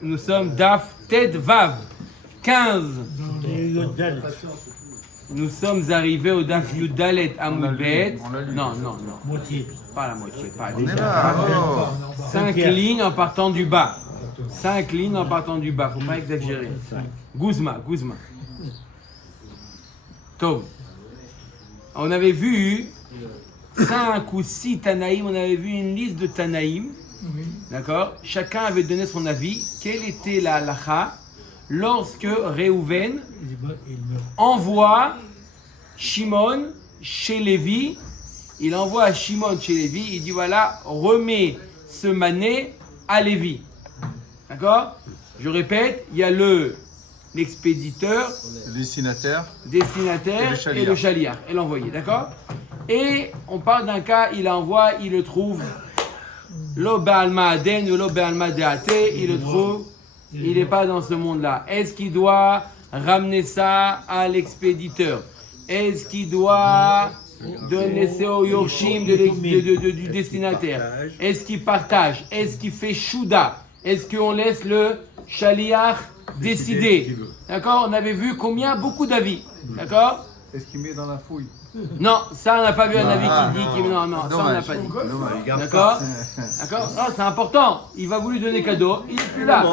Nous sommes Daf Ted Vav 15. Nous sommes arrivés au Daf Yudalet Amoudbet. Non. Moitié. Pas la moitié, pas On est là, oh. 5 lignes en partant du bas. 5 lignes en partant du bas, faut pas exagérer. Guzma. Tov. On avait vu 5 ou 6 Tanaïm, on avait vu une liste de Tanaïm. D'accord? Chacun avait donné son avis. Quelle était la halakha lorsque Réhouven envoie Shimon chez Lévi? Il envoie Shimon chez Lévi. Il dit voilà, remets ce mané à Lévi. D'accord? Je répète, il y a l'expéditeur, Le destinataire et le chaliar, et l'envoyé. D'accord? Et on parle d'un cas, il envoie, il le trouve. Lo Baalma Aden ou Lo Baalma Deate, il le trouve, il n'est pas dans ce monde-là. Est-ce qu'il doit ramener ça à l'expéditeur? Est-ce qu'il doit donner ça au Yorshim du destinataire? Est-ce qu'il partage? Est-ce qu'il fait Shouda? Est-ce qu'on laisse le Shaliach décider? D'accord? On avait vu beaucoup d'avis. D'accord? Est-ce qu'il met dans la fouille? Non, ça on n'a pas vu un avis qui dit qu'il... Non, ça on n'a pas dit. D'accord? Non, c'est important. Il va vous lui donner cadeau, il n'est plus là.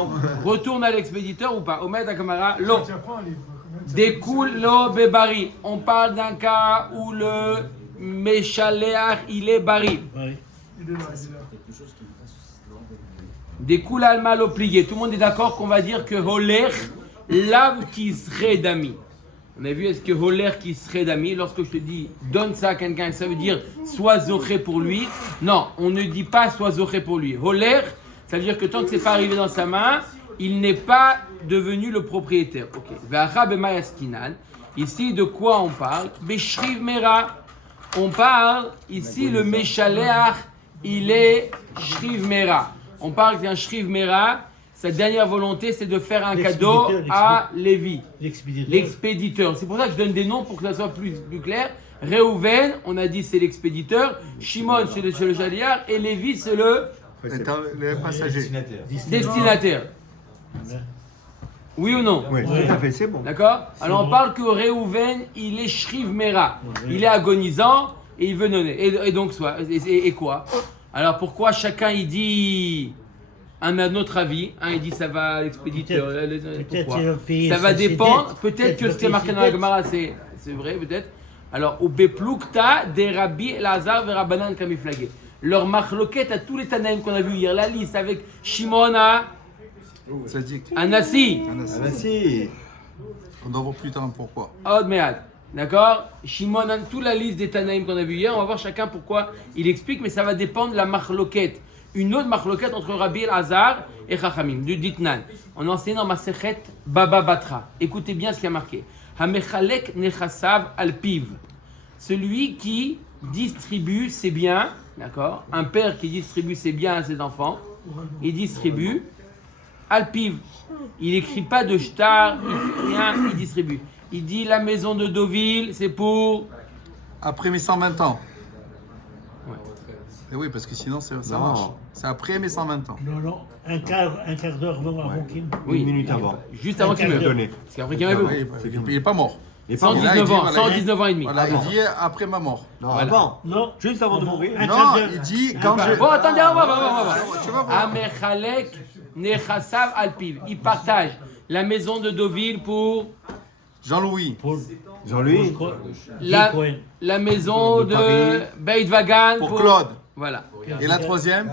Retourne à l'expéditeur ou pas? Omed Akamara, lo. Découle lo bebari. On parle d'un cas où le Meshaleach, il est bari. Découle alma lo plié. Tout le monde est d'accord qu'on va dire que Holer, lave qui serait d'ami. On a vu, est-ce que Holer qui serait d'ami, lorsque je te dis donne ça à quelqu'un, ça veut dire sois zoché pour lui. Non, on ne dit pas sois zoché pour lui. Holer, ça veut dire que tant que c'est pas arrivé dans sa main, il n'est pas devenu le propriétaire. Ok. Ici, de quoi on parle? Beshriv Mera. On parle, ici, le Meshaleach, il est Shriv Mera. On parle d'un Shriv Mera. Sa dernière volonté, c'est de faire un cadeau à Lévi, l'expéditeur. C'est pour ça que je donne des noms pour que ça soit plus clair. Réhouven, on a dit c'est l'expéditeur. Shimon, c'est le Shaliar. Et Lévi, c'est le passager. Destinataire. Oui ou non? Oui, tout à fait, c'est bon. D'accord? Alors on parle que Réhouven, il est Shriv Mera. Il est agonisant et il veut donner. Et donc, et quoi? Alors pourquoi chacun il dit... Un a notre avis, il dit ça va à l'expéditeur. Pourquoi? Ça va dépendre. Peut-être que ce qui est marqué dans la Gemara, c'est vrai, peut-être. Alors, au Beplukta, des Rabbi, Lazar, Verabanan, Kamiflagé. Leur marloquette à tous les Tanaïm qu'on a vu hier, la liste avec Shimona, Anassi. On doit voir plus tard pourquoi. Odmead. D'accord? Shimon, toute la liste des Tanaïm qu'on a vu hier, on va voir chacun pourquoi il explique, mais ça va dépendre de la marloquette. Une autre marloquette entre Rabbi Elazar et Chachamim, du Ditnan. On enseigne dans Masechet Baba Batra. Écoutez bien ce qui a marqué. Hamechalek nechasav alpiv. Celui qui distribue ses biens, d'accord? Un père qui distribue ses biens à ses enfants, il distribue alpiv. Il n'écrit pas de shtar, il fait rien, il distribue. Il dit la maison de Deauville, c'est pour... Après mes 120 ans. Et oui, parce que sinon ça marche. C'est après mes 120 ans. Non. Un quart d'heure avant qu'il... Oui, une minute avant. Juste avant qu'il meure. Parce qu'après qu'il meure. Il n'est pas mort. 119 ans et demi. Voilà, il dit après ma mort. Non, avant. Non. Juste avant de mourir. Non, il dit quand je... Bon, attendez, on va. Tu vas voir. Amechalek nechasav alpiv. Il partage la maison de Deauville pour... Jean-Louis. Jean-Louis. La maison de Beit Vagan Pour Claude. Voilà. Et la troisième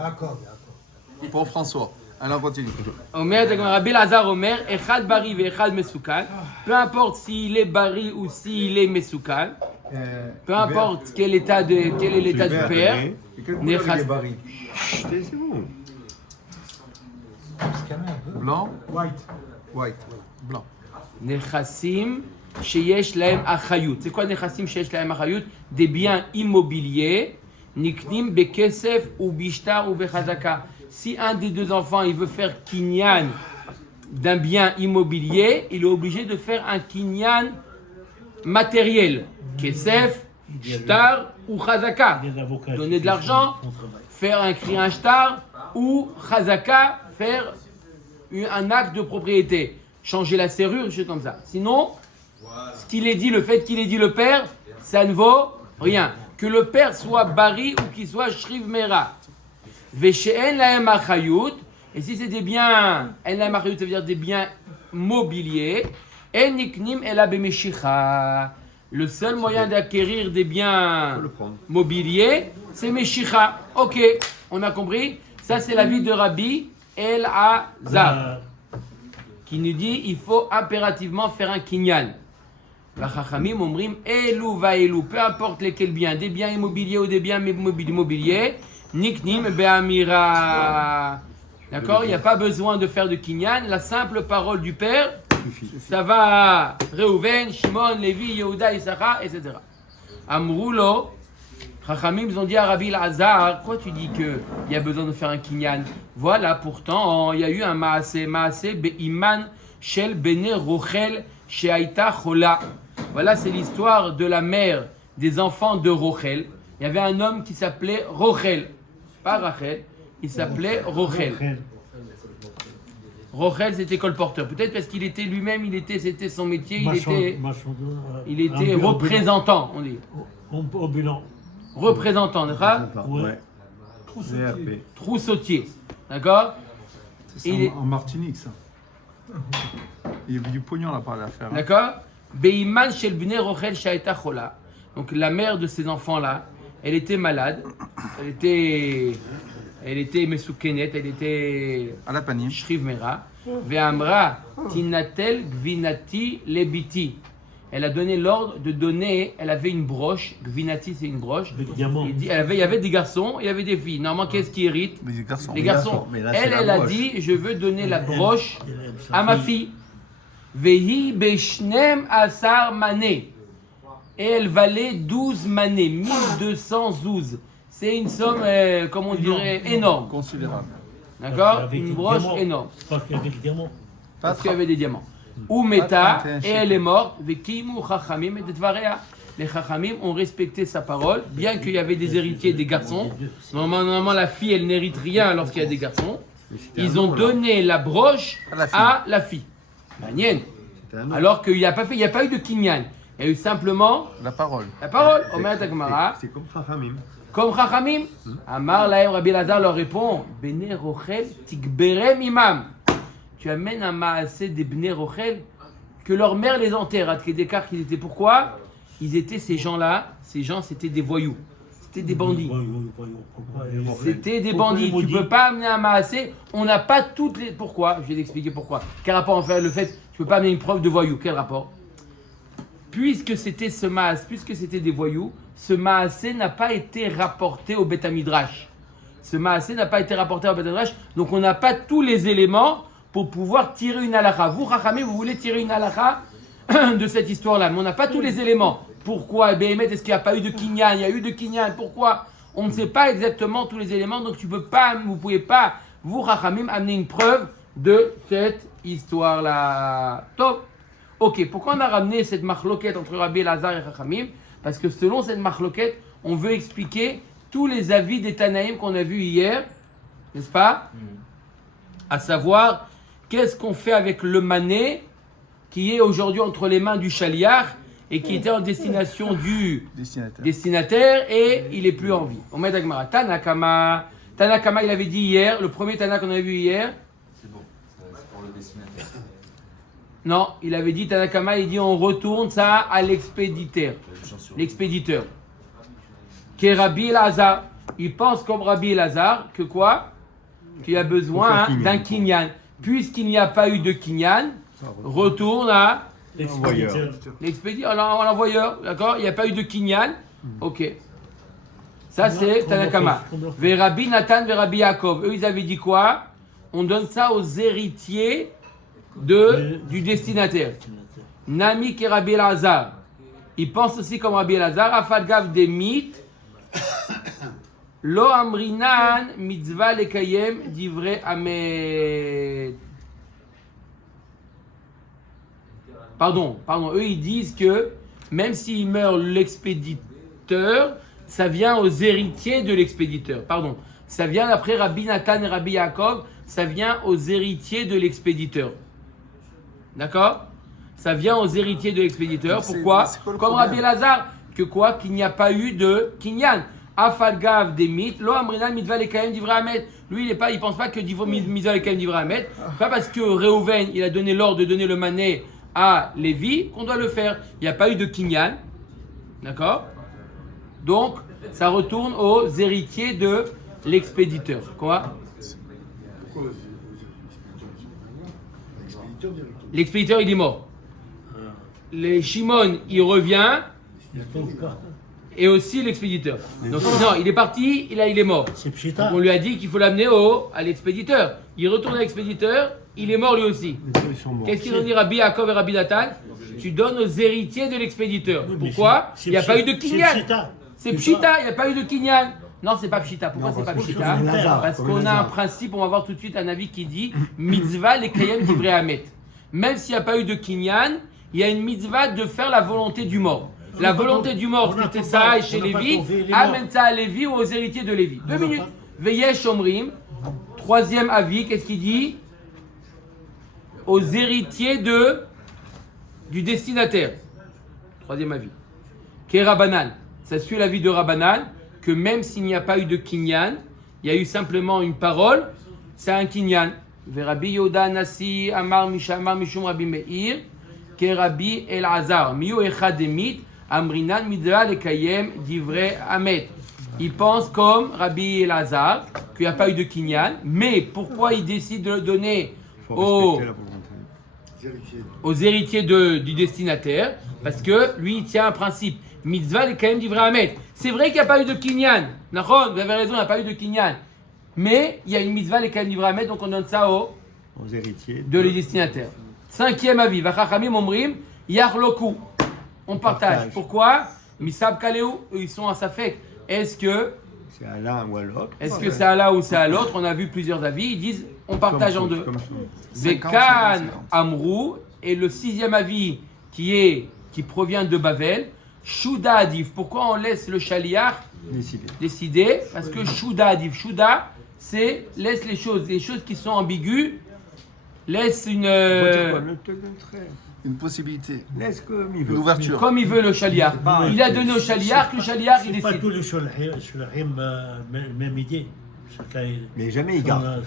pour François. Alors on continue. Omer, Rabbi Lazar Omer, Echad Bari ve Echad Mesoukan. Peu importe s'il est Bari ou s'il est Mesoukan. Peu importe quel est l'état du père. C'est bon. Blanc. White. Blanc. Nechassim sheyesh lahem achayut. C'est quoi Nechassim sheyesh lahem achayut? Des biens immobiliers. Niknim bekesef ou bishtar ou bechazaka. Si un des deux enfants il veut faire kinyan d'un bien immobilier, il est obligé de faire un kinyan matériel. Kesef, shtar ou chazaka. Donner de l'argent, faire un shtar ou chazaka, faire un acte de propriété. Changer la serrure, des choses comme ça. Sinon, ce qu'il ait dit, le fait qu'il ait dit le père, ça ne vaut rien. Que le père soit bari ou qu'il soit shriv mera. Veshe'en lahem achayut. Et si c'est des biens, en lahem achayut, ça veut dire des biens mobiliers. En niknim ela b'meshicha. Le seul moyen d'acquérir des biens mobiliers, c'est meshicha. Ok, on a compris. Ça, c'est l'avis de Rabbi El-Azar, qui nous dit il faut impérativement faire un kinyan. La Chachamim omrim elu va elu, peu importe lesquels biens, des biens immobiliers ou des biens immobiliers, niknim be'amira. D'accord, il n'y a pas besoin de faire de kinyan, la simple parole du père, ça va à Reuven, Shimon, Lévi, Yehuda, Issachar, etc. Amroulo, Chachamim, ils ont dit à Rabbi El-Azar, quoi tu dis qu'il y a besoin de faire un kinyan? Voilà, pourtant, il y a eu un maaseh be'iman shel bene Rochel she'aita chola. Voilà, c'est l'histoire de la mère des enfants de Rochel. Il y avait un homme qui s'appelait Rochel, pas Rachel, il s'appelait Rochel. Rochel, c'était colporteur. Peut-être parce qu'il était lui-même, c'était son métier, il était représentant, on dit. Ambulant. Représentant, d'accord? Ouais. Troussautier, d'accord? C'est en Martinique, ça. Il y avait du pognon là par l'affaire. D'accord? Beiman shel bnei Rochel she'aita chola. Donc la mère de ces enfants-là, elle était malade, elle était mesoukenet, elle était À la panier. shriv mera. Ve'amra tinatel gvinati lebiti. Elle a donné l'ordre de donner, elle avait une broche, gvinati c'est une broche. Il y avait des garçons, il y avait des filles. Normalement, qu'est-ce qui hérite? Les garçons. Les garçons. Mais là, Elle, c'est la elle a broche. dit, je veux donner la broche à ma fille. Vehi beshnem asar mané. Et elle valait 12 manées, 1212. C'est une somme, comme on dirait, énorme. Considérable. D'accord? Avec Une des broche diamants. énorme. Parce qu'il y avait des diamants. Parce qu'il y avait des diamants. Ou Meta, 31 et elle est morte. Vekimu chachamim et detvarea. Les chachamim ont respecté sa parole, bien qu'il y avait des héritiers, des garçons. Normalement, la fille, elle n'hérite rien lorsqu'il y a des garçons. Ils ont donné la broche à la fille. La nienne. Alors qu'il n'y a pas eu de kinyan. Il y a eu simplement La parole. la parole. Omer Takmara. C'est comme Chachamim. Comme Chachamim. Amar Lahem, Rabbi El-Azar leur répond Bene Rochel tikberem imam. Tu amènes un maaseh des Bnei Rochel, que leur mère les enterre. À Tkedekar, qu'ils étaient pourquoi? Ils étaient ces gens-là, c'était des voyous. C'était des bandits. C'était des bandits. Tu ne peux pas amener un maaseh. On n'a pas toutes les. Pourquoi? Je vais t'expliquer pourquoi. Quel rapport en fait le fait tu ne peux pas amener une preuve de voyou? Quel rapport? Puisque c'était ce maaseh, puisque c'était des voyous, ce maaseh n'a pas été rapporté au Beth Midrash. Ce maaseh n'a pas été rapporté au Beth Midrash, donc on n'a pas tous les éléments pour pouvoir tirer une halakha. Vous, Chachamim, vous voulez tirer une halakha de cette histoire-là, mais on n'a pas tous les éléments. Pourquoi? Eh bien, est-ce qu'il n'y a pas eu de kinyan? Il y a eu de kinyan. Pourquoi? On ne sait pas exactement tous les éléments, donc vous ne pouvez pas, vous, Chachamim, amener une preuve de cette histoire-là. Top. Ok, pourquoi on a ramené cette marloquette entre Rabbi El-Azar et Chachamim? Parce que selon cette marloquette, on veut expliquer tous les avis des Tanaïm qu'on a vus hier, n'est-ce pas? À savoir, qu'est-ce qu'on fait avec le mané qui est aujourd'hui entre les mains du chaliach et qui était en destination du destinataire et il n'est plus en vie. On met Dagmara. Tanakama, il avait dit hier, le premier Tana qu'on a vu hier. C'est bon, c'est pour le destinataire. Non, il avait dit, Tanakama, il dit on retourne ça à l'expéditeur. L'expéditeur. Qui est Rabbi El-Azar. Il pense comme Rabbi El-Azar que quoi? Qu'il y a besoin d'un kinyan. Puisqu'il n'y a pas eu de kinyan, retourne à l'expéditeur, l'envoyeur. D'accord? Il n'y a pas eu de kinyan. Ok. Ça c'est Tanakama. Rabbi Nathan, Rabbi Yaakov. Eux ils avaient dit quoi? On donne ça aux héritiers du destinataire. Nami qui Rabbi El-Azar. Il pense aussi comme Rabbi El-Azar. Afalgav des mythes. Lo amrinan mitzvah lekayem divrei amet. Pardon. Eux ils disent que même s'il meurt l'expéditeur, ça vient aux héritiers de l'expéditeur. Pardon. Ça vient d'après Rabbi Nathan et Rabbi Yaakov ça vient aux héritiers de l'expéditeur. D'accord? Ça vient aux héritiers de l'expéditeur. Pourquoi? Comme Rabbi Elazar, que quoi? Qu'il n'y a pas eu de kinyan. Afalgav des mythes, lo amrinan mitva lekayem divrei hamet. Lui, il pense pas que mitva lekayem divrei hamet. Pas parce que Réhouven, il a donné l'ordre de donner le mané à Lévi qu'on doit le faire. Il n'y a pas eu de kinyan. D'accord? Donc, ça retourne aux héritiers de l'expéditeur. Quoi? L'expéditeur, il est mort. Les Shimon, il revient. Et aussi l'expéditeur. Donc, non, il est parti, il est mort. C'est pchita. On lui a dit qu'il faut l'amener à l'expéditeur. Il retourne à l'expéditeur, il est mort lui aussi. Qu'est-ce qu'ils ont dit Rabbi Yaakov et Rabbi Nathan? Tu donnes aux héritiers de l'expéditeur. Pourquoi? Il n'y a pas eu de kinyan. C'est pchita, il n'y a pas eu de kinyan. Non, c'est pas pchita. Pourquoi c'est pas pchita? Parce qu'on a un principe, on va voir tout de suite un avis qui dit mitzvah lekayem divrei hamet. Même s'il n'y a pas eu de kinyan, il y a une mitzvah de faire la volonté du mort. La volonté du mort, c'était ça chez Lévi, amène ça à Lévi ou aux héritiers de Lévi. 2 minutes. Veyesh Omrim, troisième avis, qu'est-ce qu'il dit? Aux héritiers du destinataire. Troisième avis. Qu'est Rabbanan? Ça suit l'avis de Rabbanan, que même s'il n'y a pas eu de kinyan, il y a eu simplement une parole, c'est un kinyan. Rabbi Yehuda Nasi, Amar Mishamar Mishum Rabbi Meir, Qu'est Rabbi Elazar, Miu Echad Demit, Amrinan Midra Lekayem Divrei Hamet. Il pense comme Rabbi Elazar qu'il n'y a pas eu de kinyan, mais pourquoi il décide de le donner aux héritiers du destinataire? Parce que lui, il tient un principe. Mitzvah Lekayem Divrei Hamet. C'est vrai qu'il n'y a pas eu de kinyan. Nahon, vous avez raison, il n'y a pas eu de kinyan. Mais il y a une mitzvah Lekayem Divrei Hamet, donc on donne ça aux héritiers de les destinataires. Cinquième avis, Vachachamim Omrim, Yarloku. On partage. Pourquoi? Misab Kaleu, ils sont à Safek. Est-ce que c'est à l'un ou à l'autre? Est-ce que c'est à l'un ou c'est à l'autre? On a vu plusieurs avis. Ils disent on partage en deux. Vekan Amrou. Et le sixième avis qui provient de Bavel, Shuda Adif. Pourquoi on laisse le Shaliach décider? Parce que Shuda Adif. Shuda, c'est laisse les choses qui sont ambiguës. Laisse une possibilité. Laisse comme il veut. Une ouverture. Comme il veut le Shaliach. Il a donné au Shaliach, le Shaliach il C'est pas décide. tous les Shulachim même idée. Chacun. Mais jamais il garde.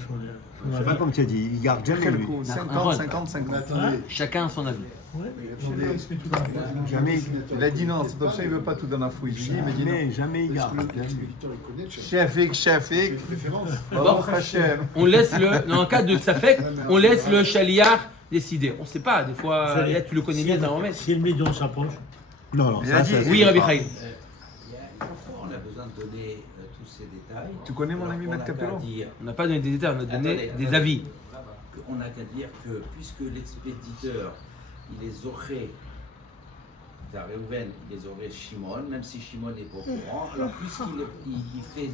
C'est pas comme tu as dit, il garde jamais lui. 50. Chacun son avis. Jamais. Il a dit non, c'est pour ça qu'il ne veut pas tout dans la fouille. Il me dit non. Jamais il garde. Chef. Bon, on laisse dans le cas de Safek, on laisse le Shaliach décider. On ne sait pas, des fois, là, tu le connais bien, t'en remets. S'il met dans sa poche. Non, ça. Oui, Rabbi Chaim. Pourquoi on a besoin de donner tous ces détails? Tu connais mon ami Maître Capello? On n'a pas donné des détails, on a donné des avis. On n'a qu'à dire que puisque l'expéditeur, il les aurait, Réhouven, il les aurait Shimon, même si Shimon n'est pas au courant, alors puisqu'il fait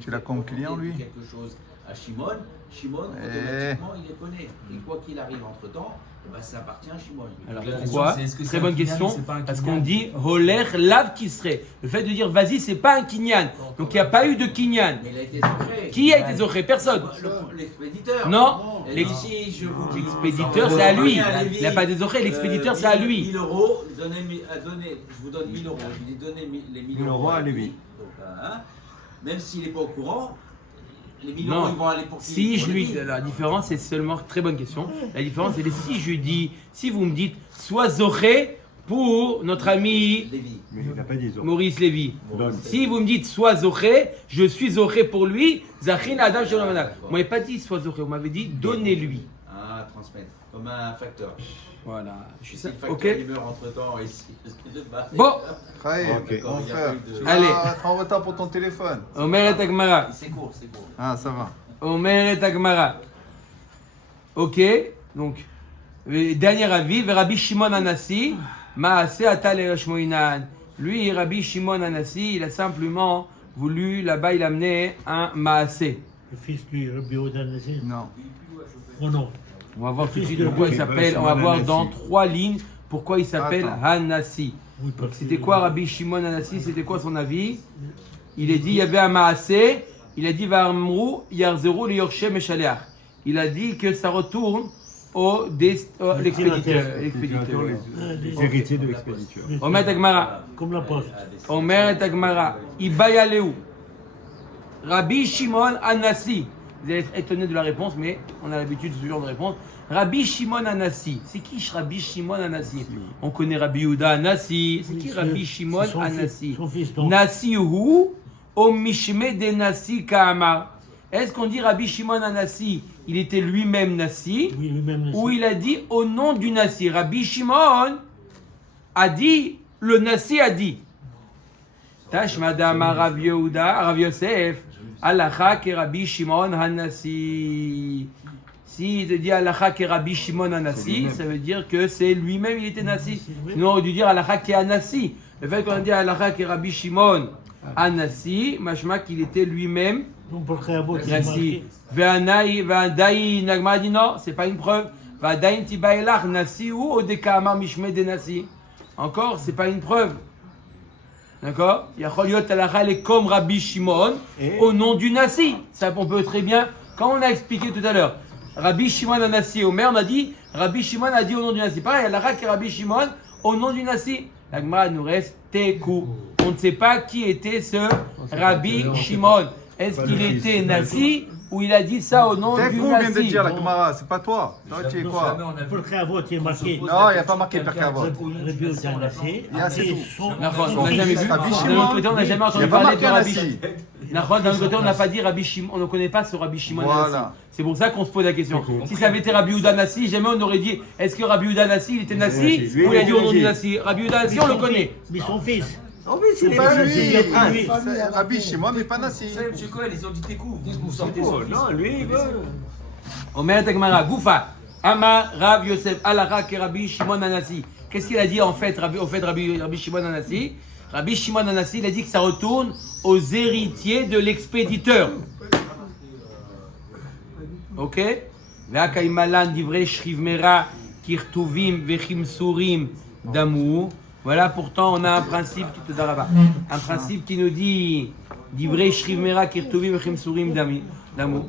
tu l'as comme client, lui? quelque chose à Shimon, automatiquement, il les connaît. Et quoi qu'il arrive entre-temps, ça appartient à Shimon. Alors pourquoi? Très bonne question. Parce qu'on dit Holer Lav Kisre. Le fait de dire vas-y, c'est pas un kinyan. Donc il n'y a pas eu de kinyan. Mais il a été zoché. Qui a été zoché? Personne. L'expéditeur. Non. L'expéditeur, c'est à lui. Il n'a pas des zoché. L'expéditeur, c'est à lui. 1000 euros, je vous donne 1000 euros. Je lui ai donné les 1000 euros à lui. Même s'il n'est pas au courant. Les 1000 Non, euros, ils vont aller pour si je lui. La différence, c'est seulement. Très bonne question. La différence, c'est si je dis. Si vous me dites, sois zoré pour notre ami Mais il n'a pas dit Maurice Lévy. Si vous me dites, sois zoré, je suis zoré pour lui. Zachin Adam Shalom. Vous m'avez pas dit, sois zoré. Vous m'avez dit, donnez-lui. Ah, transmettre. Comme un facteur. Voilà. Je suis ça. Si le facteur Ok. il meurt entre temps ici. Bon. Mon frère, tu Allez. vas être en retard pour ton téléphone. Omer et Agmara. C'est court. Ah, ça va. Omer et Agmara. Ok. Donc, dernier avis. Rabbi Shimon Anassi. Maase atal ereshmoinan. Lui, Rabbi Shimon Anassi, il a simplement voulu, là-bas, il a amené un Maasé. Le fils du Rabbi Yehuda Nasi. Non. Oh non. On va voir tout de suite pourquoi il s'appelle. On va voir dans 3 lignes pourquoi il s'appelle Hanassi. Oui, parce C'était que- quoi Rabbi Shimon Hanassi? C'était quoi son avis? Il a dit il y avait un Maasé. Il a dit Va'amru Yarzeru li Yorshem et Shaleach. il a dit que ça retourne l'expéditeur. Les héritiers de l'expéditeur. Omer Agmara. Comme la poste. Omer Agmara. Ibayaleu. Rabbi Shimon Anassi. Vous allez être étonné de la réponse, mais on a l'habitude de ce genre de réponse. Rabbi Shimon Anassi. C'est qui Rabbi Shimon Anassi? On connaît Rabbi Yehuda Anassi. C'est qui Rabbi Shimon Anassi? Nasihu o Mishme de Nasi Kaamar. Est-ce qu'on dit Rabbi Shimon Anassi, il était lui-même Nasi, Oui, lui-même Nasi. ou il a dit au nom du Nasi? Rabbi Shimon a dit, le Nasi a dit. Tashmadama Rav Yehuda, Rav Yosef, Alacha ke Rabbi Shimon Hanassi. Si il te dit Alacha ke Rabbi Shimon Hanassi, ça veut dire que c'est lui-même il était Nasi. Sinon on aurait dû dire Alacha ke Hanassi. Le fait qu'on a dit Alacha ke Rabbi Shimon Hanassi, machma qu'il était lui-même Donc pour Khéabot, c'est Nasi. marqué. Ve'anai, Nagma dit non, c'est pas une preuve. Ve'adain tibailach Nasi ou Odekama Mishme de Nasi. Encore, c'est pas une preuve. D'accord? Yacholiot Alacha, elle est comme Rabbi Shimon au nom du Nasi. Ça, on peut très bien, comme on a expliqué tout à l'heure, Rabbi Shimon a Nasi. Omer, on a dit, Rabbi Shimon a dit au nom du Nasi. Pareil, Alacha qui est Rabbi Shimon au nom du Nasi. L'Agma nous reste Tekou. On ne sait pas qui était ce Rabbi Shimon. Est-ce qu'il était Nasi ou il a dit ça au nom T'es du con, vient de Nasi? dire la Gemara, c'est pas toi. Toi, tu es quoi? Pour Khéabot, il est marqué. Non, il n'y a pas marqué Perkavot. Rabbi Yehuda Nasi. Ah, c'est Après, tout. son- D'accord, son on n'a fils. jamais vu. Rabbi D'un Shimon. autre côté, on n'a jamais Il n'y entendu a pas parler de marqué Rabbi Anassi. D'accord, d'un autre côté, on n'a pas dit Rabbi Shimon, on ne connaît pas ce Rabbi Shimon Voilà. Anassi. C'est pour ça qu'on se pose la question. Si ça avait été Rabbi Yehuda Nassi, jamais on aurait dit est-ce que Rabbi Yehuda Nassi il était Nassi Lui, ou il a dit au nom du lui. Nassi? Rabbi Yehuda Nassi, Mais on le son connaît. fils- Mais son fils. Oh oui, c'est Pas les lui, lui. c'est Rabbi Shimon, mais pas Nassi. Monsieur Cohen, ils ont dit Tekou. Vous sortez Oh, non, lui, il veut. Omer Tagmara, Goufa, Ama Rav Yosef, Alacha ke Rabbi Shimon Anassi. Qu'est-ce qu'il a dit en fait, Rabbi Shimon Anassi? Rabbi Shimon Anassi, il a dit que ça retourne aux héritiers de l'expéditeur. Ok? Ve'akaimalan divrei shrivmera kirtuvim vechimsurim d'amour. Voilà, pourtant on a un principe qui te donne là-bas. Un principe qui nous dit divrei shrivmera kirtuvim vechimsurim d'amour.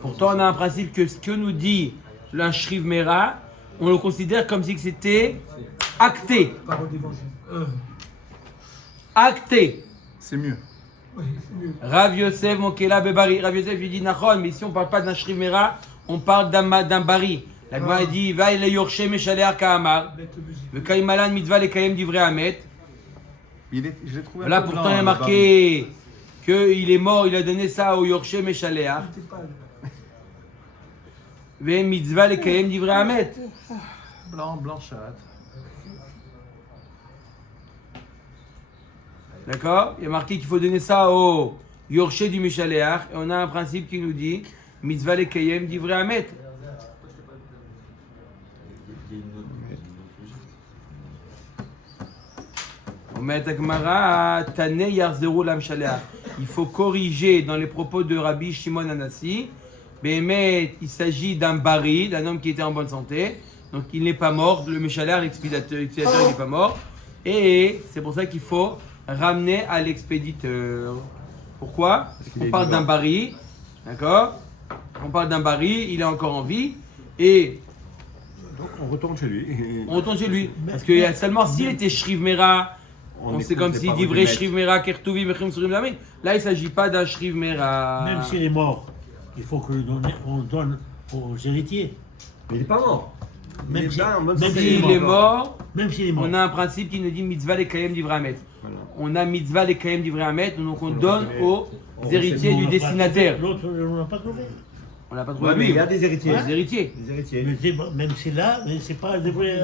Pourtant on a un principe que ce que nous dit la shrivmera, on le considère comme si c'était acté. Acté. C'est mieux. Rav Yosef Mokela Bebari. Rav Yosef lui dit Nachon, mais ici on ne parle pas d'un Shrivmera, on parle d'un bari. La Gemara dit Va il Yorshe Meshaler Kaamar. Le Kaimalan Mitzvah le Kayem Divrei Hamet. Je l'ai trouvé un Là peu pourtant blanc, il y a le marqué qu'il est mort, il a donné ça au Yorshe Meshaler. Ve Mitzvah le Kayem Divrei Hamet. Blanc, blanchâtre. D'accord? Il y a marqué qu'il faut donner ça au Yorshe du Meshaler. Et on a un principe qui nous dit Mitzvah le Kayem Divrei Hamet. Il faut corriger dans les propos de Rabbi Shimon Anassi. Mais il s'agit d'un bari, d'un homme qui était en bonne santé. Donc il n'est pas mort. Le Meshaler, l'expéditeur, il n'est pas mort. Et c'est pour ça qu'il faut ramener à l'expéditeur. Pourquoi? Parce qu'on parle d'un bari. D'accord? On parle d'un bari, il est encore en vie. Et Donc, on retourne chez lui. on retourne chez lui. Parce que seulement s'il était Shrivmera, on sait comme s'il dit vrai Shrivmera, Kertuvi, Mechim Surim Lamin. Là, il ne s'agit pas d'un Shrivmera. Même s'il est mort, il faut que on le donne aux héritiers. Mais il n'est pas mort. Même Il est si- bien, même même si s'il S'il est mort, Même s'il est mort. on a un principe qui nous dit Mitzvah les Kayem Divrei Hamet. Voilà. On a Mitzvah les Kayem Divrei Hamet, donc on donne aux Oh, héritiers On du l'a pas destinataire. trouvé. L'autre, on ne l'a pas trouvé. On l'a pas Ouais, trouvé. mais lui. il y a des héritiers. Les héritiers. Des héritiers. Mais même c'est là, mais c'est pas des vrais.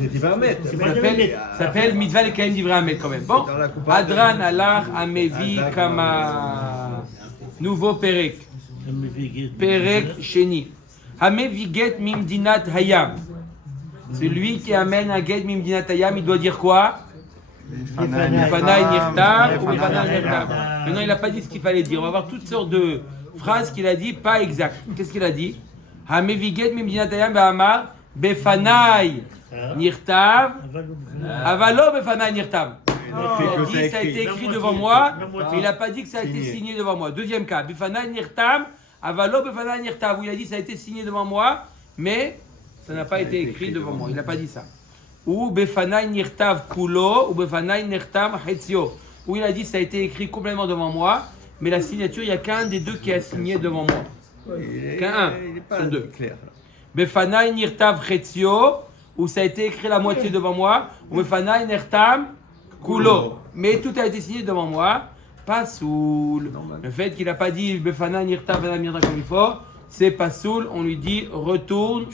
C'était pas un mètre. C'est Ça pas des s'appelle- ça s'appelle Mitzvah les Kayem Divrei Hamet quand même. Bon, Dans la coupa Adran de- Alach Amevi Kama. Nouveau Perek. Perek Sheni. Hamevi Get Mimdinat Hayam. Celui qui amène un Get Mimdinat Hayam, il doit dire quoi? Mifanaï Nirtam ou Mifanaï Nirtam. Maintenant, il n'a pas dit ce qu'il fallait dire. On va voir toutes sortes de phrases qu'il a dit, pas exactes. Qu'est-ce qu'il a dit? Hamevi Get Mimdinat Hayam Be'amar Befanaï Nirtam. Avalo Befanaï Nirtam. Il a dit ça a été écrit devant moi, mais il n'a pas dit que ça a été signé devant moi. Deuxième cas, Bifanaï Nirtam, Avalo befanaï nirtav, où il a dit ça a été signé devant moi, mais ça n'a pas été écrit devant moi. Il n'a pas dit ça. Ou befanaï nirtav kulo, ou befanaï nirtam hetzio, où il a dit ça a été écrit complètement devant moi, mais la signature, il n'y a qu'un des deux qui a signé devant moi. Qu'un, c'est deux. clair. Befanaï nirtav hetzio, où ça a été écrit la moitié devant moi, ou befanaï nirtam kulo, mais tout a été signé devant moi. Pas soul. Le fait qu'il n'a pas dit Befana Nirta Befana Nirta comme il faut, c'est pas soul. On lui dit retourne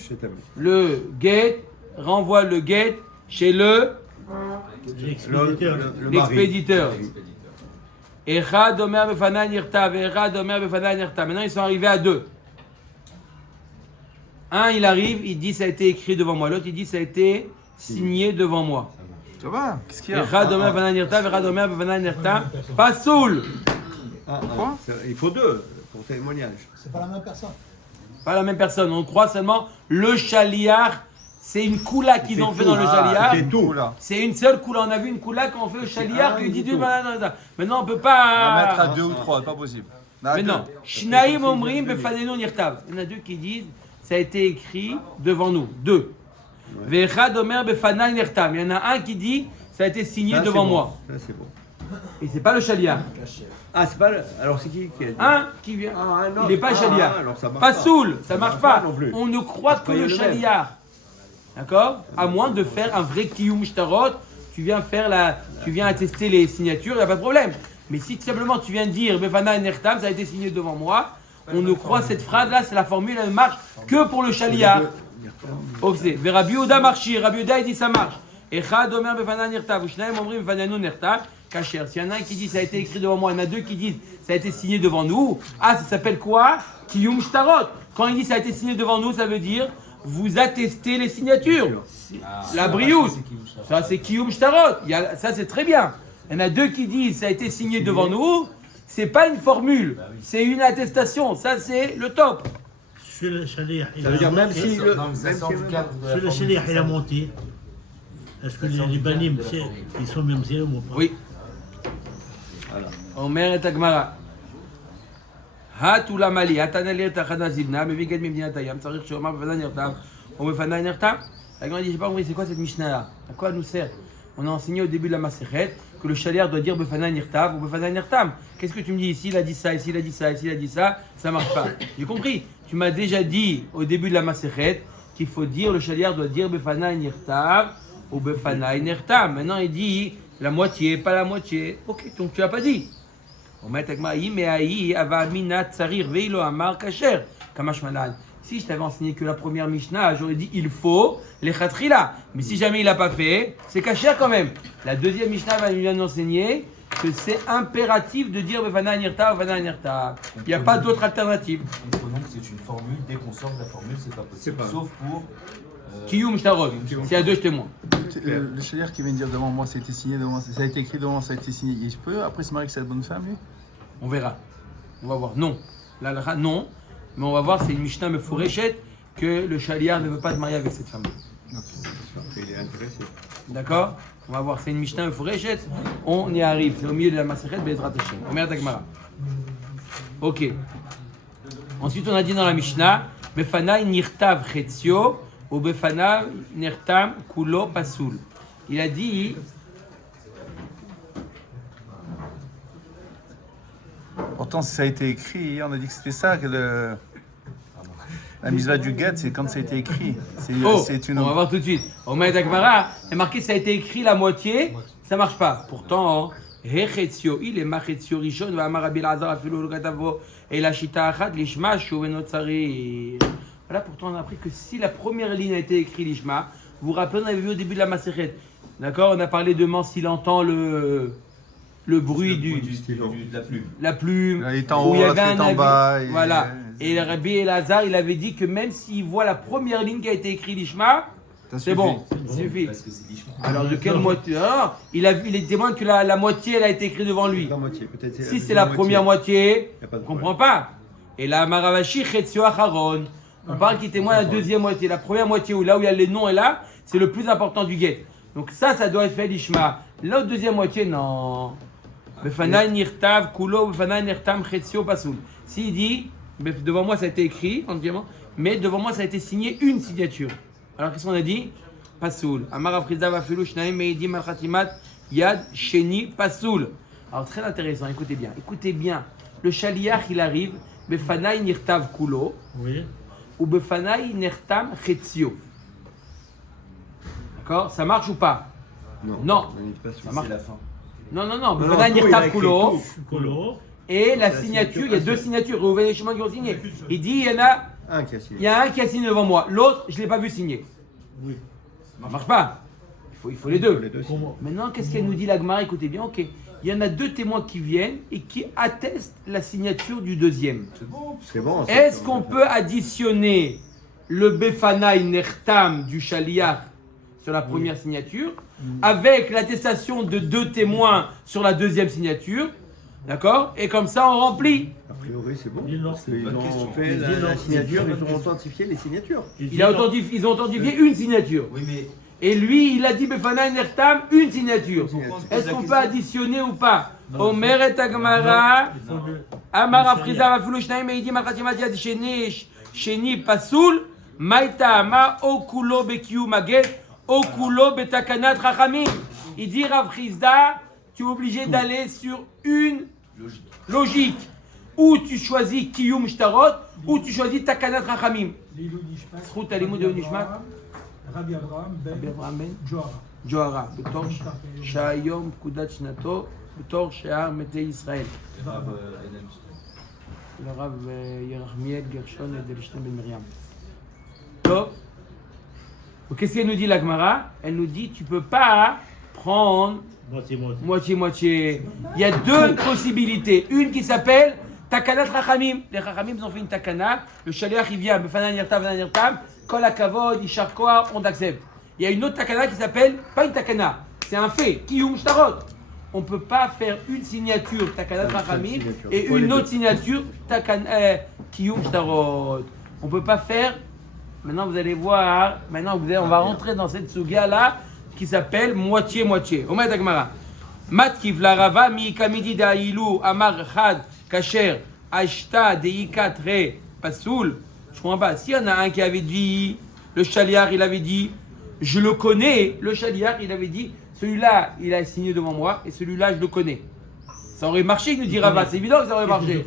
le guet, renvoie le guet chez l'expéditeur. Echad Omer Befana Nirta, Echad Omer Befana Nirta. Maintenant ils sont arrivés à deux. Un il arrive, il dit ça a été écrit devant moi. L'autre il dit ça a été signé devant moi. Ça va? Qu'est-ce qu'il y a? Echad Omer Befana Nirta, Echad Omer Befana Nirta. Pas soul. Quoi? Il faut deux pour témoignage. C'est pas la même personne. Pas la même personne. On croit seulement le chaliar. C'est une koula qu'ils ont fait dans le chaliar. C'est tout. Là. C'est une seule koula. On a vu une koula qu'on fait au chaliar qui dit tout. du Maintenant on peut On va mettre à pas. 2 ou 3, pas possible. Mais non. Shnaim omrim befanenu nirtav. Il y en a deux qui disent ça a été écrit devant nous. Deux. Ve'echad omer befanai nirtav. Il y en a un qui dit ça a été signé Ça, devant c'est moi. bon. Ça, c'est bon. Et c'est pas le chaliar. Ah, c'est pas le... Alors, c'est qui a dit Un qui vient. Ah, non. Il n'est pas chaliar. alors ça marche Pas soul. Ça marche pas. non plus. On ne croit que pas le le même. chaliar. D'accord? À moins de faire un vrai kiyum shtarot, tu viens attester les signatures, il n'y a pas de problème. Mais si tout simplement tu viens dire Befana Nertam, ça a été signé devant moi, on ne croit cette phrase là, c'est la formule, elle ne marche que pour le chaliar. Ok, Rabbi Yehuda marchi, Rabbi Yehuda il dit ça marche. Echad omer Befana Nertam, ou Shnaim omrim Befananu Nertam, kacher. S'il y en a un qui dit ça a été écrit devant moi, il y en a deux qui disent ça a été signé devant nous, ça s'appelle quoi? Kiyum shtarot. Quand il dit ça a été signé devant nous, ça veut dire vous attestez les signatures. La brioute, ça c'est Kiyum Shtarot. Ça c'est très bien. Il y en a deux qui disent ça a été signé devant nous. C'est pas une formule, c'est une attestation. Ça c'est le top. Sur le chaliar, Ça veut dire même si le... Non, mais ça même sort si du le- cadre de la sur le chaliar, il a monté. Est-ce que les banim, ils sont même zéro ou pas? Oui. Voilà. Omer et Agmara. Hatula mali, hatanali et achana zibna, meviged mibniyat hayam, tzarich sheomar befana nirtam, ou befana nirtam. La grande dit, j'ai pas compris, c'est quoi cette Mishnah là? À quoi elle nous sert? On a enseigné au début de la Masechet que le chaliar doit dire befana nirtam ou befana nirtam. Qu'est-ce que tu me dis? Ici il a dit ça, ici il a dit ça, ici il a dit ça, ça marche pas. J'ai compris. Tu m'as déjà dit au début de la Masechet qu'il faut dire, le chaliar doit dire befana nirtam ou befana nirtam. Maintenant il dit la moitié, pas la moitié. Ok, donc tu l'as pas dit. Si je t'avais enseigné que la première Mishnah, j'aurais dit il faut les khatrila. Mais si jamais il l'a pas fait, c'est kasher quand même. La deuxième Mishnah va nous enseigner que c'est impératif de dire Befana Nirta, Befana Nirta. Il n'y a pas d'autre alternative. Comprenons que c'est une formule, dès qu'on sort de la formule, c'est pas possible. Sauf pour. Kiyum Shtarot. S'il y a deux témoins. Le chalier qui vient de dire devant moi, ça a été signé devant, ça a été écrit devant, ça a été signé. Et je peux après se marier avec cette bonne femme, lui? On verra. On va voir. Non. L'alra, non. Mais on va voir, c'est une Mishnah Mefureshet que le chaliar ne veut pas se marier avec cette femme. Il est intéressé. D'accord? On va voir, c'est une Mishnah Mefureshet. On y arrive. C'est au milieu de la Masechet Bezrat Hashem. Omer Tagmara. Ok. Ensuite, on a dit dans la Mishnah Befana nirtav chetzio ou Befana nirtam kulo pasoul. Il a dit. Pourtant, si ça a été écrit, on a dit que c'était ça, que la misva du guet, c'est quand ça a été écrit. C'est une... On va voir tout de suite. Omer Tagmara, il est marqué ça a été écrit la moitié, ça marche pas. Pourtant, Hechetzio, il est Machetzio Rishon, va Amar Rabbi Elazar afilo lo katavo, et la shita achat lishma shuveno tsarir. Voilà, pourtant on a appris que si la première ligne a été écrite lishma, vous vous rappelez, on avait vu au début de la Masechet. D'accord, on a parlé de s'il entend le bruit de la plume, Il est en où haut, il y la avait un tête en avis. bas. Voilà. Et Rabbi Elazar, il avait dit que même s'il voit la première ligne qui a été écrite l'Ishma, c'est bon, il suffit. Parce que c'est l'ishma. Alors de quelle moitié? Ah, il est témoin que la moitié elle a été écrite devant lui. La moitié, peut-être. Si c'est la première moitié, Y a pas de on ne comprend pas. Et là, Maravashi Chetzio Acharon, on parle qu'il témoigne la deuxième moitié. La première moitié, là où il y a les noms et là, c'est le plus important du guet. Donc ça doit être fait l'Ishma. La deuxième moitié, non. Befana nirtav kulo, befana nirtam chetzio pasoul. S'il dit Devant moi, ça a été écrit, entièrement, mais devant moi, ça a été signé une signature. Alors, qu'est-ce qu'on a dit? Pasoul. Amar Afriza Vafilu Shnaim Meidim Al Khatimat Yad Sheni Pasoul. Alors, très intéressant, écoutez bien. Le Shaliach, il arrive, Befanai Nirtav Kulo, Oui. ou Befanai Nirtam Chetzio. D'accord? Ça marche ou pas? Non. Ça marche. C'est la fin. Non. Befanai Nirtav Kulo. Colo. Et la signature, il y a deux signatures, Reuven et Shimon qui ont signé. Il dit, il y a un qui a signé devant moi, l'autre, je ne l'ai pas vu signer. Oui. Ça ne marche pas. Il faut les deux. Comment? Maintenant, qu'est-ce qu'elle nous dit la Gemara? Écoutez bien, ok. Il y en a deux témoins qui viennent et qui attestent la signature du deuxième. C'est bon. Est-ce qu'on peut additionner le Befanaï Nertam du Shaliach sur la première signature avec l'attestation de deux témoins sur la deuxième signature? D'accord? Et comme ça, on remplit. A priori, c'est bon. Dis non. Parce qu'ils Bonne ont question. fait Dis non. la signature, Dis non. ils ont authentifié les signatures. Ils ont authentifié une signature. Oui, mais Et lui, il a dit Befanaï Nertam, une signature. pourquoi on se pose Est-ce la qu'on peut question additionner ou pas? Omer et Agmara, Amar Afriza Vafilu Shnaim Meidim Al Khatimat Yad Sheni Pasoul, Maïta Ama Okulo Bekiu Maget, Okulo Betakanat Chachamim. Il dit Rav Chizda, tu es obligé d'aller sur une logique. Ou tu choisis Kiyum Shtarot, ou tu choisis Takanat Chachamim. Zchut Alimut de Nishmat, Rabbi Abraham Rabbi Abraham ben Johara. Johara, בתור שהיום פקודת שנתו, בתור שאר מתי ישראל. לרב ירחמיאל גרשון אדלשטיין בן מרים. טוב. Qu'est-ce qu'elle nous dit la Gemara? Elle nous dit tu peux pas prendre moitié-moitié. Il y a deux possibilités. Une qui s'appelle Takanat Chachamim. Les Chachamim ont fait une takana. Le Shaliach il vient, Befanan Nirtam, Kol HaKavod, Yishar Koach, on accepte. Il y a une autre takana qui s'appelle, pas une takana, c'est un fait, Kiyum Shtarot. On ne peut pas faire une signature Takanat Chachamim et une autre signature Kiyum Shtarot. On ne peut pas faire. Maintenant vous allez voir, on va rentrer dans cette sugia là qui s'appelle moitié-moitié. Omet Agmara. Matkiv la Rava mi kamidi da'ilou amar chad kasher ashta deikat re pasoul. Je comprends pas. S'il y en a un qui avait dit, le Shaliach il avait dit, je le connais, le Shaliach il avait dit, celui-là il a signé devant moi et celui-là je le connais. Ça aurait marché, il nous dit Rava, c'est évident que ça aurait marché.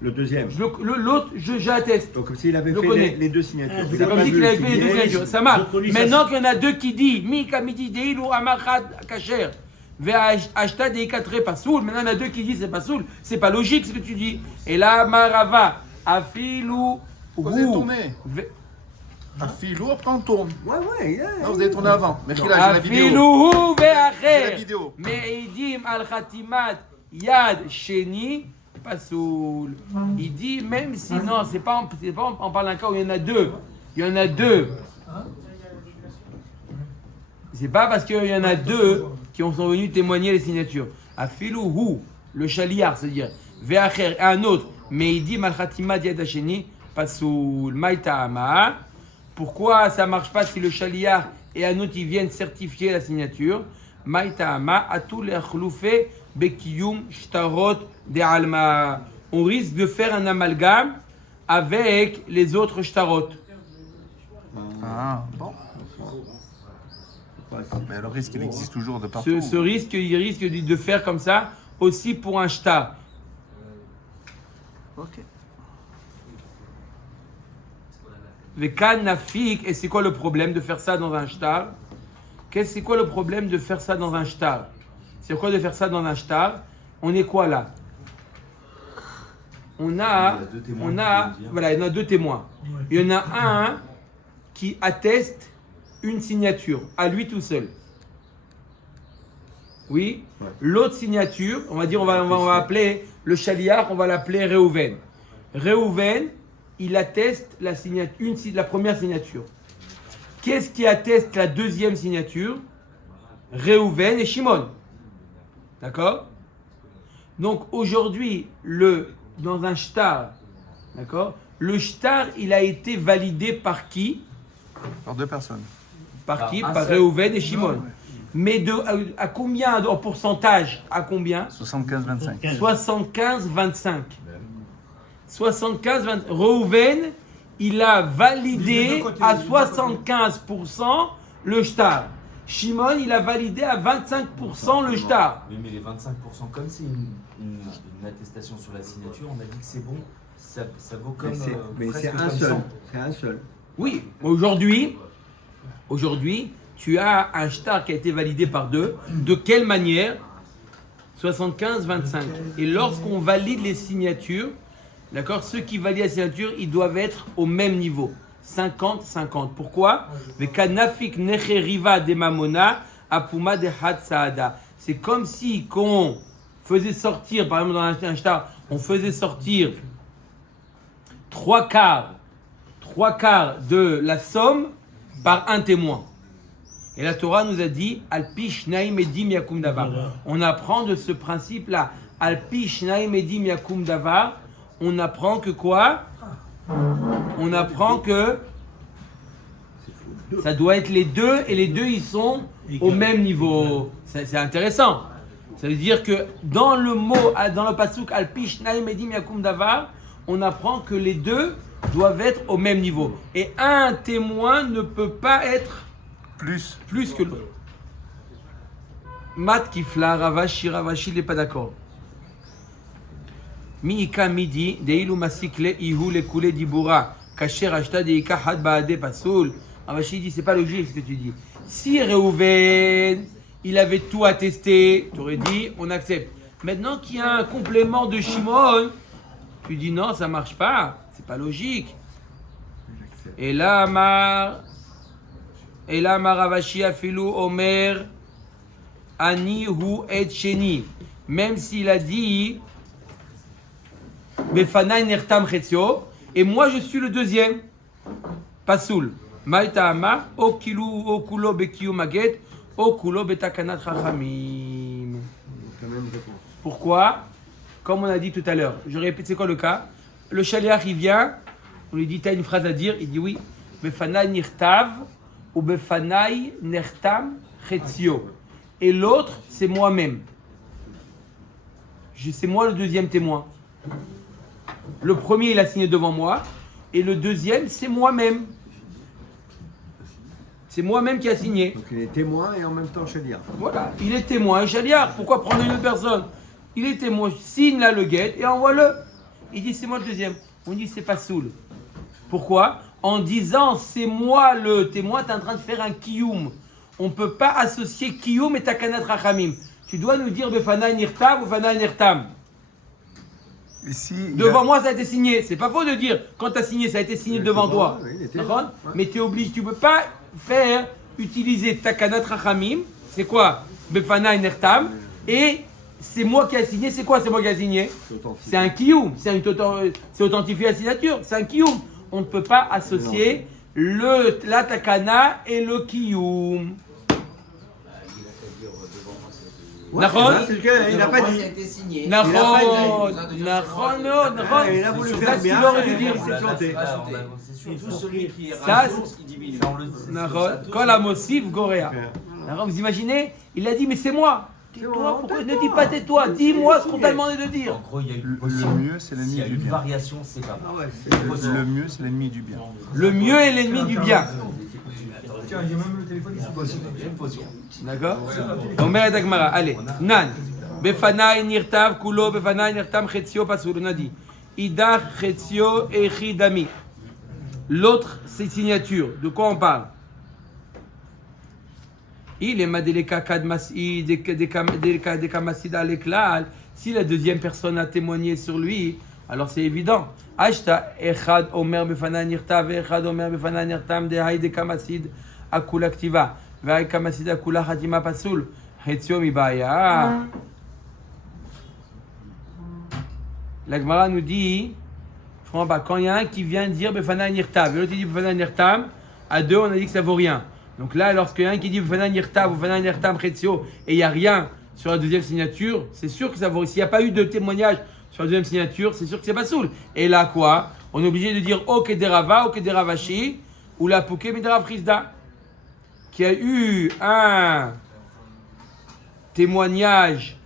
Le deuxième. L'autre, j'atteste. Donc, comme s'il avait Je fait connais. les deux signatures. C'est comme si il avait fait les deux signatures. Ça marche. Je connais ça. Maintenant qu'il y en a deux qui disent, Mi kamidi deilu amachad kasher, ve'ashta deikatre pasoul. Maintenant il y en a deux qui disent c'est pasoul. C'est pas logique ce que tu dis. Et là, Marava, afilu. Vous avez tourné. Afilou, après on tourne. Ouais, Non, vous avez tourné avant. Mais j'ai la vidéo. Afiluhu ve'acher. J'ai la vidéo. Meidim al khatimat yad sheni pasoul. Il dit même si non, c'est pas on parle d'un cas où il y en a deux. Il y en a deux. C'est pas parce qu'il y en a deux qui sont venus témoigner les signatures. Afiluhu, le Shaliach, c'est-à-dire ve'acher, un autre. Meidim al khatimat yad sheni pasoul. Maïta'ama. Pourquoi ça marche pas si le Shaliach et un autre ils viennent certifier la signature? Maïta'ama atul echloufé bekiyum shtarot de alma. On risque de faire un amalgame avec les autres shtarot. Ah, bon. Mais le risque, il existe toujours de partout. Ce risque, il risque de faire comme ça aussi pour un shtar. Ok. Vekan nafik, et c'est quoi le problème de faire ça dans un shtar? C'est quoi le problème de faire ça dans un shtar? C'est quoi de faire ça dans un shtar? On est quoi là? Il y en a deux témoins. Il y en a un qui atteste une signature, à lui tout seul. Oui. L'autre signature, on va dire, on va appeler le Shaliach, on va l'appeler Reuven. Reuven, il atteste la première signature. Qu'est-ce qui atteste la deuxième signature? Reuven et Shimon. D'accord? Donc aujourd'hui, dans un shtar, d'accord? Le shtar, il a été validé par qui? Par deux personnes. Par qui? Par Reuven et Shimon. Mais à combien, en pourcentage? À combien? 75-25. 75-25. 75-20. Reuven, il a validé à 75% le shtar. Shimon, il a validé à 25% le shtar. Oui, mais les 25%, comme c'est une attestation sur la signature, on a dit que c'est bon, ça vaut comme. Mais presque c'est un comme seul. 100. C'est un seul. Oui, aujourd'hui, tu as un shtar qui a été validé par deux. De quelle manière? 75-25. Et lorsqu'on valide les signatures, d'accord, ceux qui valident la signature, ils doivent être au même niveau. 50-50. Pourquoi? C'est comme si qu'on faisait sortir, par exemple dans un shtar, on faisait sortir trois quarts de la somme par un témoin. Et la Torah nous a dit Alpi Shnaim Edim Yakum Davar. On apprend de ce principe-là. Alpi Shnaim Edim Yakum Davar. On apprend que quoi? On apprend que ça doit être les deux, et les deux ils sont au même niveau. C'est intéressant. Ça veut dire que dans le mot, dans le pasuk Alpi Shnaim Edim Yakum Davar, on apprend que les deux doivent être au même niveau. Et un témoin ne peut pas être plus que l'autre. Mat Kifla, Ravashi, il n'est pas d'accord. Miika midi, deilu masikle, ihu le kule dibura, kasher ashta deika had baade pasoul. Ravashi dit, c'est pas logique ce que tu dis. Si Reuven, il avait tout attesté, tu aurais dit, on accepte. Maintenant qu'il y a un complément de Shimon, tu dis non, ça marche pas, c'est pas logique. Et là, Ravashi afilou Omer ani hu et sheni. Même s'il a dit Befanai nertam chetzio, et moi je suis le deuxième. Pasoul. Maïtama o kulo bekiyu maget o kulo betakanat chachamim. Pourquoi? Comme on a dit tout à l'heure, je répète, c'est quoi le cas? Le shaliach il vient, on lui dit t'as une phrase à dire, il dit oui. Befanai nirtav ou befanai nertam chetzio. Et l'autre, c'est moi-même. C'est moi le deuxième témoin. Le premier, il a signé devant moi. Et le deuxième, c'est moi-même. C'est moi-même qui a signé. Donc il est témoin et en même temps shaliach. Voilà, il est témoin, shaliach. Pourquoi prendre une autre personne? Il est témoin, signe là le guet et envoie-le. Il dit, c'est moi le deuxième. On dit, c'est pas soul. Pourquoi? En disant, c'est moi le témoin, tu es en train de faire un kiyum. On ne peut pas associer kiyum et takanat rachamim. Tu dois nous dire befanai nirtav ou befanai nirtam. Ici, Devant moi, ça a été signé. C'est pas faux de dire, quand tu as signé, ça a été signé devant toi. D'accord? Mais tu es obligé, tu ne peux pas utiliser takanat rachamim. C'est quoi? Befanai nirtam. Et c'est moi qui ai signé. C'est quoi, c'est moi qui ai signé? C'est un kiyum. C'est authentifier la signature. C'est un kiyum. On ne peut pas associer la takana et le kiyum. Nahon, il n'a pas dit. Ça a été signé. Nahon, Il a voulu faire bien. Il s'est planté. Surtout celui qui est Ça, rajoute, il diminue. Nahon, quand la mossif goréa. Nahon, vous imaginez? Il a dit, mais c'est moi. Tais-toi, pourquoi ne dis pas tais-toi? Dis-moi ce qu'on t'a demandé de dire. En gros, il y a une le mieux, c'est S'il l'ennemi y a du une bien. variation, c'est pas mal. Le mieux, c'est l'ennemi du bien. Le mieux est l'ennemi du bien. Tiens, il y a même le téléphone ici. D'accord? Omer et Agmara. Allez, Nan. Befanai nirtav kulo, befanai nirtam chetzio pasoul. On a dit. Idach chetzio echidami. L'autre, c'est signature. De quoi on parle? Il est madeleka kadmasi, deka masid aleklal. Si la deuxième personne a témoigné sur lui, alors c'est évident. Ashta echad omer befanai nirtav, echad omer befanai nirtam, dehay deka masid akula ktiva. Vehay kamasid akula hatima pasoul. Chetzio mibaya. La Gemara nous dit, je comprends pas, quand il y a un qui vient dire Befanai Nirtav, et l'autre dit Befanai Nirtam, à deux on a dit que ça vaut rien. Donc là, lorsqu'il y a un qui dit Befanai Nirtav ou Befanai Nirtam Chetzio, et il n'y a rien sur la deuxième signature, c'est sûr que ça vaut. S'il n'y a pas eu de témoignage sur la deuxième signature, c'est sûr que c'est pas soul. Et là quoi? On est obligé de dire O Kederava, O Kederavashi, ou la Pouké Midrav Chizda, qui a eu un témoignage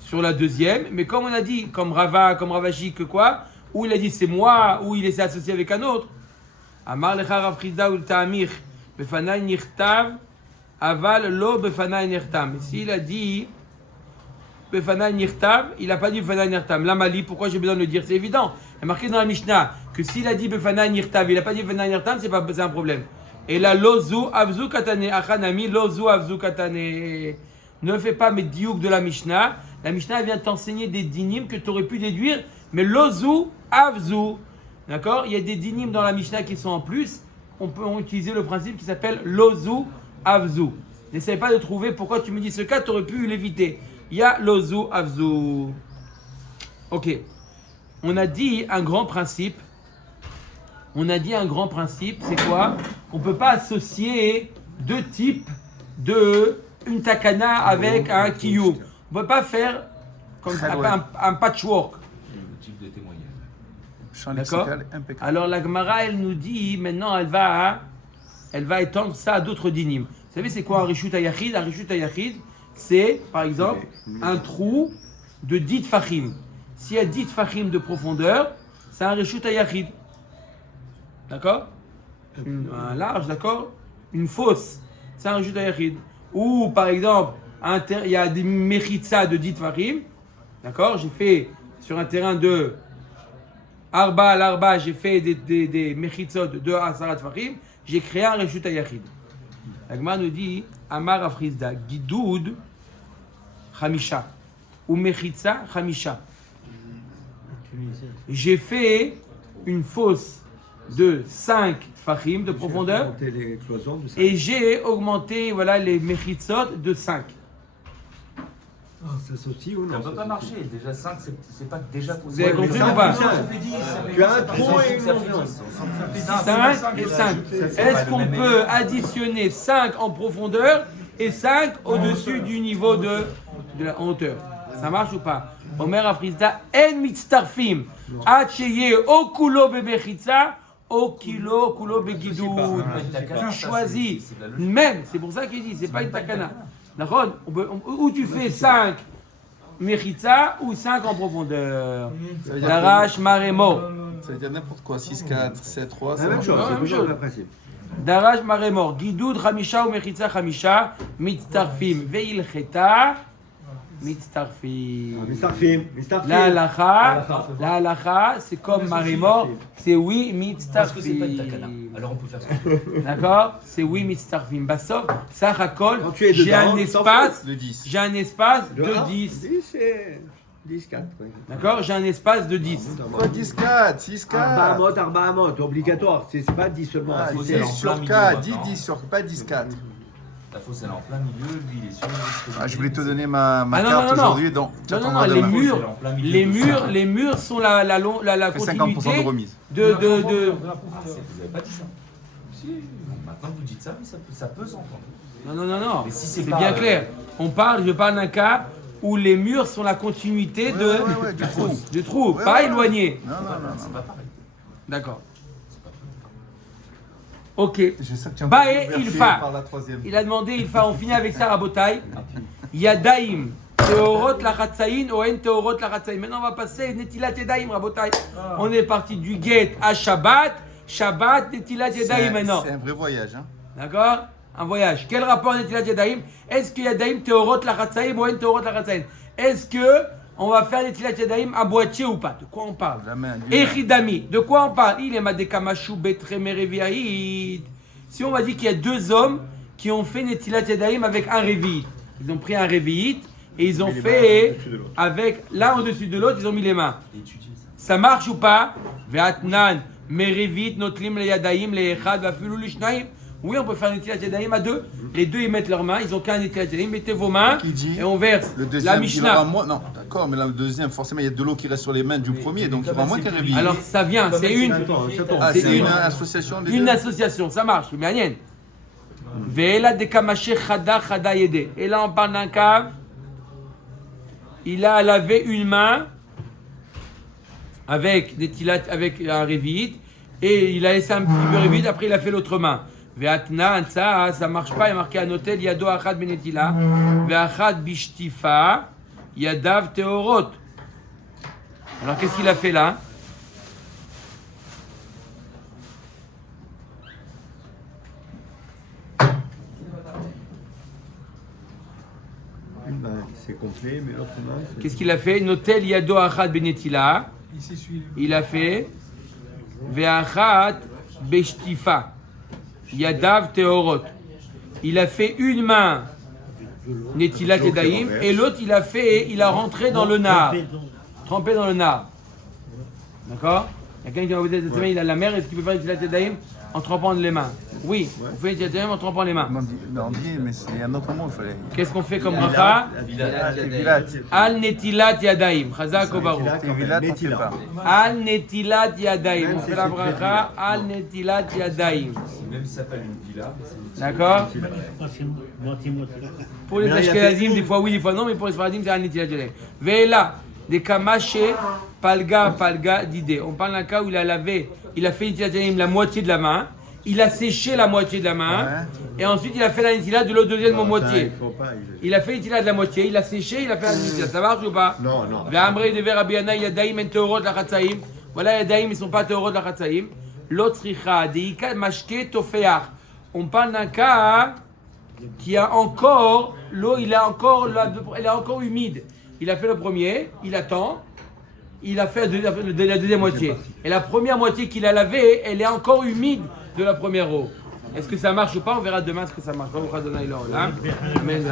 sur la deuxième, mais comme on a dit, comme Ravashi, que quoi? ou il a dit c'est moi, ou il s'est associé avec un autre. Amar lecha Rav Chizda ul ta'amich befanai nirtav aval lo befanai nirtam. S'il a dit befanai nirtav, il n'a pas dit befanai nirtam. Lamali, pourquoi j'ai besoin de le dire? C'est évident. Il est marqué dans la Mishnah que s'il a dit befanai nirtav, il n'a pas dit befanai nirtam, c'est un problème. Et là, lozu avzu katane achanami lozu avzu katane. Ne fais pas mes diouk de la Mishnah. La Mishnah vient t'enseigner des dinim que tu aurais pu déduire, mais lozu avzu. D'accord? Il y a des dinim dans la Mishnah qui sont en plus. On peut utiliser le principe qui s'appelle lozu avzu. N'essaye pas de trouver pourquoi tu me dis ce cas, tu aurais pu l'éviter. Il y a lozu avzu. Ok. On a dit un grand principe. C'est quoi? On ne peut pas associer deux types de une takana avec un kiyum. On ne peut pas faire comme un patchwork. Le type de témoignage. Champ D'accord. lexical impeccable. Alors la Gemara, elle nous dit, maintenant, elle va étendre ça à d'autres dinim. Vous savez, c'est quoi un rishut hayachid? Un rishut hayachid, c'est, par exemple, un trou de 10 tfachim. S'il y a 10 tfachim de profondeur, c'est un rishut hayachid. D'accord? Un large, d'accord? Une fosse, c'est un rishut hayachid. Ou, par exemple, il y a des mechitza de 10 tfachim. D'accord? J'ai fait sur un terrain de Arba à l'Arba, j'ai fait des mechitzot de Asarat Fahim, j'ai créé un Reshut Hayachid. L'Agma nous dit Amar Afrizda, Gidoud Chamisha, ou Mechitza Chamisha. J'ai fait une fosse de 5 Fahim de profondeur et j'ai augmenté les mechitzot de 5. Ça s'associe ou Ça non? ne peut pas marcher. Déjà 5, c'est pas déjà Vous avez compris ou pas? Tu as un trou et une ambiance. 5 et 5. Est-ce qu'on peut additionner 5 en profondeur et 5 au-dessus du niveau de la hauteur? Ça marche ou pas? Omer Afrizda, en mitztarfim, acheye o kulo bebechitza, o kulo begidou. Tu choisis, même, c'est pour ça qu'il dit, c'est pas une takana. D'accord? Ou tu fais 5 mechitza ou 5 en profondeur. Darash maremo. Ça veut dire n'importe quoi, 6-4, 7-3, La même chose, c'est toujours le principe. Darash maremor, gidoud chamisha ou mechitza chamisha, mitztarfim, veil cheta, mitztarfim. La halacha, c'est comme maremor, c'est oui, Parce que c'est pas une mitztarfim. takana. Alors on peut faire ce qu'on veut. D'accord? C'est oui, mitztarfim. Bassov, ça racole, Quand tu es j'ai dedans, un tu espace, de 10. j'ai un espace de 10. 10 et 10, 4. D'accord? J'ai un espace de 10. Quoi, 10-4, 6-4. Arbaamot, obligatoire. C'est pas 10 seulement. Ah, Si 10 c'est- sur 4, 10 sur, pas 10-4. La fosse elle est en plein milieu, lui il est sur le Ah, je voulais te donner ma Ah, non, carte non, non. aujourd'hui, donc tu Non, non, attendras non, demain. les murs sont la Fait 50% de continuité remise. de. Vous n'avez pas dit ça. Si. Maintenant vous dites ça, mais ça peut s'entendre. Non. Mais si c'est C'est pas, bien clair. Je parle d'un cas où les murs sont la continuité Ouais, du trou. du trou, Ouais, pas ouais. éloigné. Non. C'est pas pareil. D'accord. Ok. Je sais que tu as Bah, un peu et bouleversé il fa. par la troisième. Il a demandé, on finit avec ça, Rabotai. Yadaim. Teorot lachatzaïn ou en teorot lachatzaïn. Maintenant, on va passer Netilat Yadaim, Rabotai. On est parti du guet à Shabbat. Shabbat, Netilat Yadaim maintenant. C'est un vrai voyage. Hein. D'accord? Un voyage. Quel rapport Netilat Yadaim? Est-ce que Yadaim teorot lachatzaïn ou en teorot lachatzaïn? Est-ce que on va faire Netilat Yadaim à boîtier ou pas? De quoi on parle? La main. Echidami, de quoi on parle? Il est madekamashu betremereviaïd. Si on va dire qu'il y a deux hommes qui ont fait Netilat Yadaim avec un révi'it. Ils ont pris un révi'it et ils ont fait avec l'un au-dessus de l'autre, ils ont mis les mains. Étudiez ça. Ça marche ou pas? Ve'atnan, merevit, notlim le yadaim, le echad, vafilu lishnaim. Oui, on peut faire Netilat Yadaim à deux. Les deux, ils mettent leurs mains, ils ont qu'un Netilat Yadaim. Mettez vos mains Qui dit et on verse. Le La deuxième, il aura Mishnah. moins. Non, d'accord, mais là, le deuxième, forcément, il y a de l'eau qui reste sur les mains du premier, donc il y aura moins qu'un réveil. Alors ça vient, c'est une. Ah, c'est c'est une- une association des Une deux. association, ça marche, mais rien. Ve'ela de kamaché chada yede. Et là, on parle d'un cas. Il a lavé une main avec des tilat, avec un révit, et il a laissé un petit peu révit. Après, il a fait l'autre main. Ve'atna ça marche pas. Il est marqué à hôtel yado achad benetila, ve'achad bishtifa, yadav teorot. Alors, qu'est-ce qu'il a fait là? c'est complet, mais l'autre non. Qu'est-ce qu'il a fait? Notel yado achad benetila. Il s'essuie. Il a fait ve'achat beshtifa. Yadav teorot. Il a fait une main netilat yedaim et l'autre il a rentré dans le nard. Trempé dans le nard. D'accord? Il y a quelqu'un qui m'a posé cette semaine, il a la mer, est-ce qu'il peut faire netilat yedaim en trempant les mains? Oui, on fait netilat yedaim en trempant les mains. On dit, mais c'est un autre mot, il fallait. Qu'est-ce qu'on fait comme bracha? Tevilat. Al netilat yadaim. Chazak ou baruch. Tevilat, on ne fait pas. Al netilat yadaim. On fait la bracha al netilat yadaim. Même si ça s'appelle une villa, D'accord? Moitié-moitié. Pour les Ashkenazim, des fois oui, des fois non, mais pour les Sfaradim, c'est al netilat yadaim. Ve'ela, des kamaché, palga d'idée. On parle d'un cas où il a lavé, il a fait netilat yadaim la moitié de la main, il a séché la moitié de la main, et ensuite il a fait la netilat de l'autre deuxième moitié. Il a fait la netilat de la moitié, il a séché, il a fait la netilat. Ça marche ou pas? Non, non. Ve'amrei de Rabbi yadaim en teorot la chatzaim. Voilà, yadaim, ils sont pas teorot la chatzaim. L'autre richa, deika mashke tofeach. On parle d'un cas qui a encore, l'eau, elle est encore humide. Il a fait le premier, il attend, il a fait la deuxième moitié. Et la première moitié qu'il a lavée, elle est encore humide de la première eau. Est-ce que ça marche ou pas? On verra demain ce que ça marche. Amen. Amen.